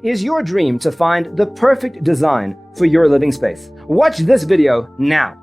Is your dream to find the perfect design for your living space? Watch this video now.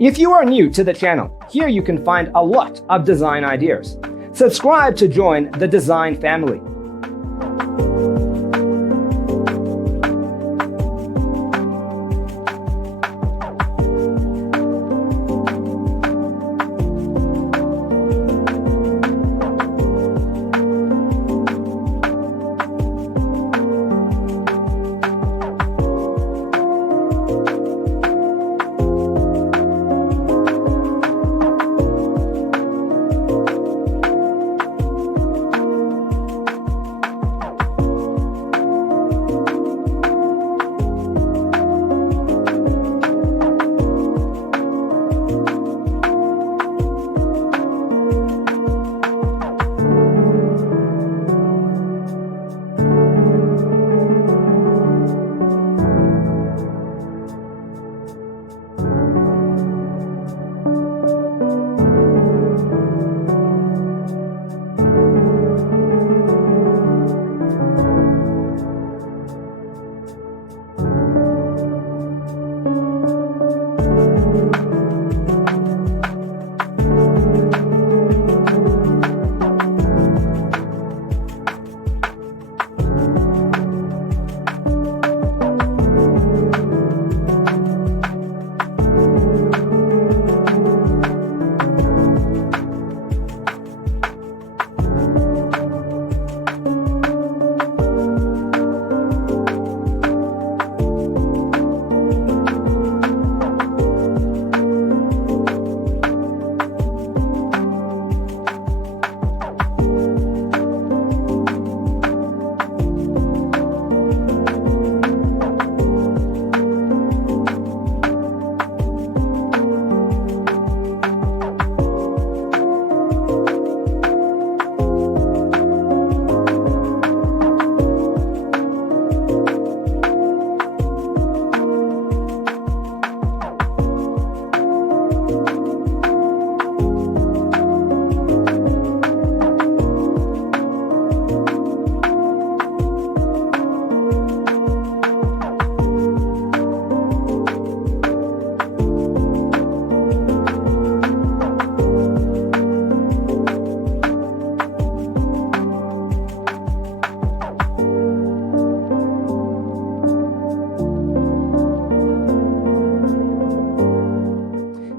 If you are new to the channel, here you can find a lot of design ideas. Subscribe to join the design family.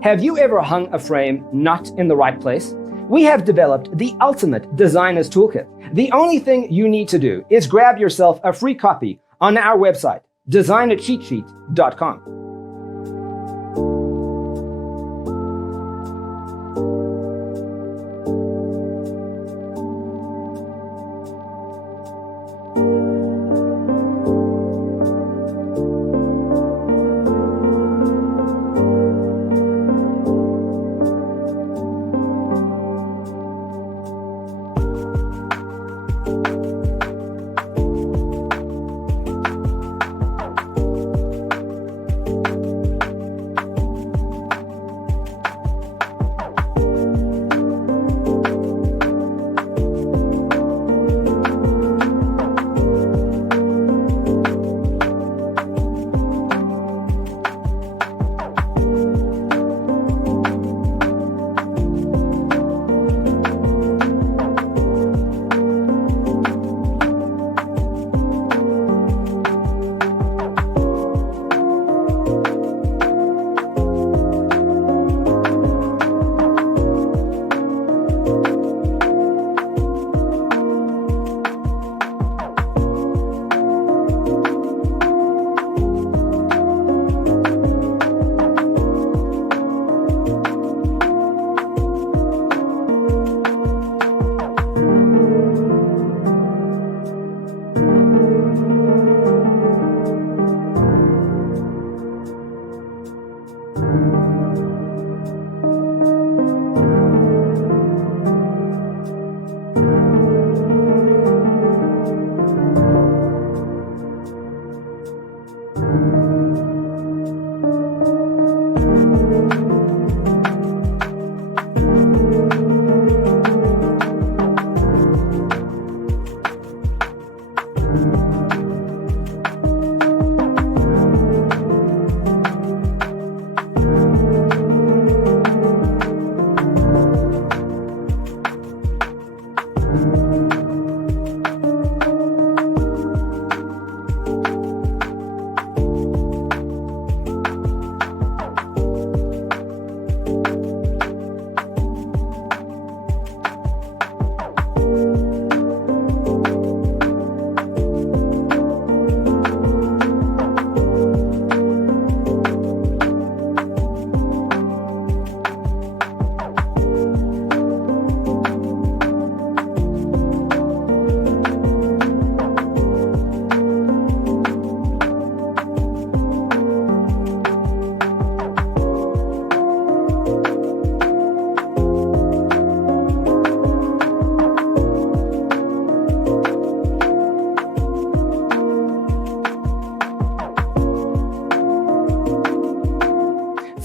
Have you ever hung a frame not in the right place? We have developed the ultimate designer's toolkit. The only thing you need to do is grab yourself a free copy on our website, designercheatsheet.com.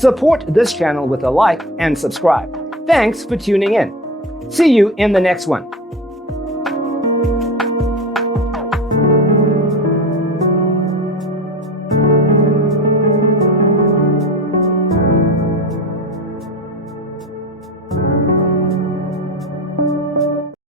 Support this channel with a like and subscribe. Thanks for tuning in. See you in the next one.